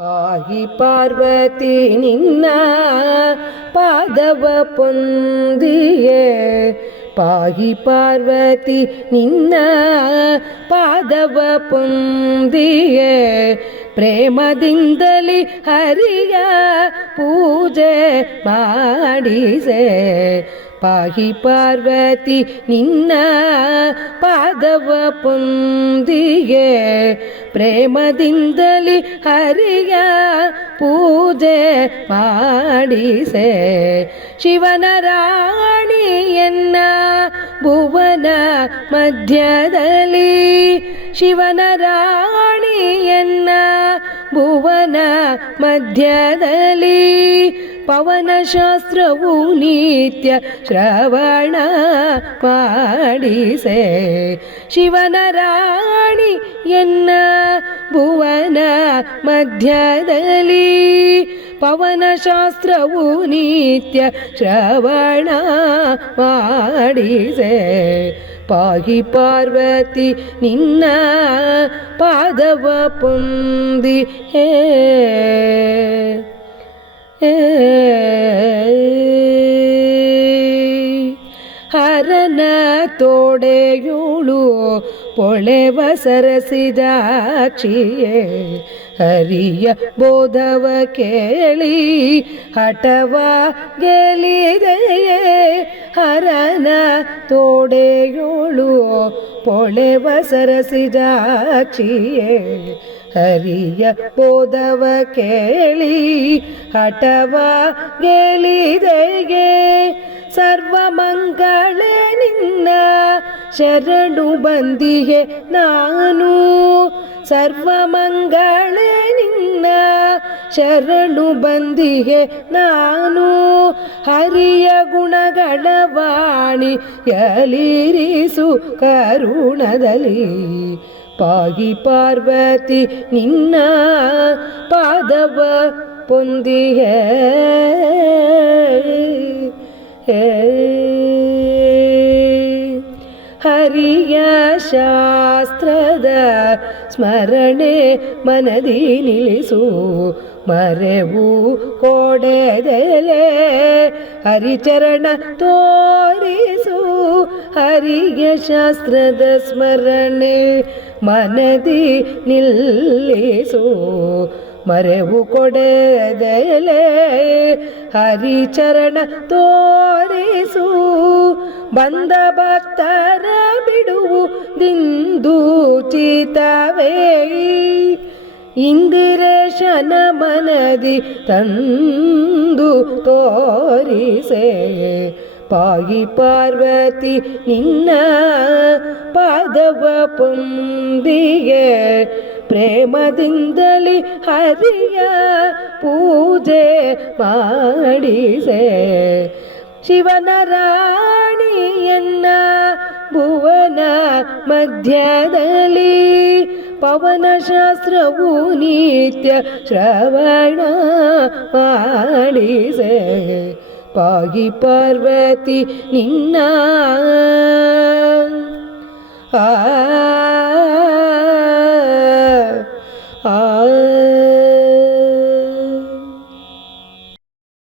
ಪಾಹಿ ಪಾರ್ವತಿ ನಿನ್ನ ಪಾದವ ಪೊಂದಿಯೇ, ಪಾಹಿ ಪಾರ್ವತಿ ನಿನ್ನ ಪಾದವ ಪೊಂದಿಯೇ, ಪ್ರೇಮದಿಂದಲಿ ಹರಿಯ ಪೂಜೆ ಮಾಡಿಸೆ. ಪಾಹಿ ಪಾರ್ವತಿ ನಿನ್ನ ಪಾದವ ಪೊಂದಿಯೇ, ಪ್ರೇಮದಿಂದಲಿ ಹರಿಯ ಪೂಜೆ ಮಾಡಿಸೆ. ಶಿವನ ರಾಣಿಯನ್ನ ಭುವನ ಮಧ್ಯದಲ್ಲಿ, ಶಿವನ ರಾಣಿಯನ್ನ ಭುವನ ಮಧ್ಯದಲ್ಲಿ, ಪವನ ಶಾಸ್ತ್ರವು ನಿತ್ಯ ಶ್ರವಣ ಮಾಡಿಸೆ. ಶಿವನ ರಾಣಿ ಎನ್ನ ಭುವನ ಮಧ್ಯದಲ್ಲಿ, ಪವನ ಶಾಸ್ತ್ರವು ನಿತ್ಯ ಶ್ರವಣ ಮಾಡಿಸೆ. ಪಾಹಿ ಪಾರ್ವತಿ ನಿನ್ನ ಪಾದವ ಪೊಂದಿ ಹರನ ತೋಡೆಯುಳು ಪೊಳೆವ ಸರಸಿಜಾಕ್ಷಿಯೇ, ಹರಿಯ ಬೋಧವ ಕೇಳಿ ಹಠವ ಗೆಲಿದೆಯೇ. ಹರನ ತೋಡೆಯುಳು ಪೊಳೆವ ಸರಸಿಜಾಕ್ಷಿಯೇ, ಹರಿಯ ಬೋಧವ ಕೇಳಿ ಹಠವ ಗೆಲಿದೆಯೇ. ಸರ್ವಮಂಗಳೇ ನಿನ್ನ ಶರಣು ಬಂದಿಯೇ ನಾನು, ಸರ್ವಮಂಗಳೇ ನಿನ್ನ ಶರಣು ಬಂದಿಯೇ ನಾನು. ಹರಿಯ ಗುಣಗಳ ವಾಣಿಯಲಿರಿಸು ಕರುಣದಲ್ಲಿ, ಪಾಹಿ ಪಾರ್ವತಿ ನಿನ್ನ ಪಾದವ ಪೊಂದಿಯೇ. ಹರಿಯ ಶಾಸ್ತ್ರದ ಸ್ಮರಣೆ ಮನದಿ ನಿಲ್ಲಿಸು, ಮರೆವು ಕೊಡೆದೆಲೆ ಹರಿಚರಣ ತೋರಿಸು. ಹರಿಯ ಶಾಸ್ತ್ರದ ಸ್ಮರಣೆ ಮನದಿ ನಿಲ್ಲಿಸು, ಮರೆವು ಕೊಡೆದೆಲೆ ಹರಿಚರಣ ತೋರಿಸು. ಬಂದ ಭಕ್ತರ ಬಿಡುವುದಿಂದು ಚಿತವೇ, ಇಂದಿರೇಶನ ಮನದಿ ತಂದು ತೋರಿಸೆ. ಪಾಹಿ ಪಾರ್ವತಿ ನಿನ್ನ ಪಾದವ ಪೊಂದಿಯೇ, ಪ್ರೇಮದಿಂದಲಿ ಹರಿಯ ಪೂಜೆ ಮಾಡಿಸೆ. ಶಿವನ ರಾಣಿಯನ್ನ ಭುವನ ಮಧ್ಯದಲ್ಲಿ, ಪವನ ಶಾಸ್ತ್ರವು ನಿತ್ಯ ಶ್ರವಣ ಮಾಡಿಸೆ. ಪಾಹಿ ಪಾರ್ವತಿ ನಿನ್ನ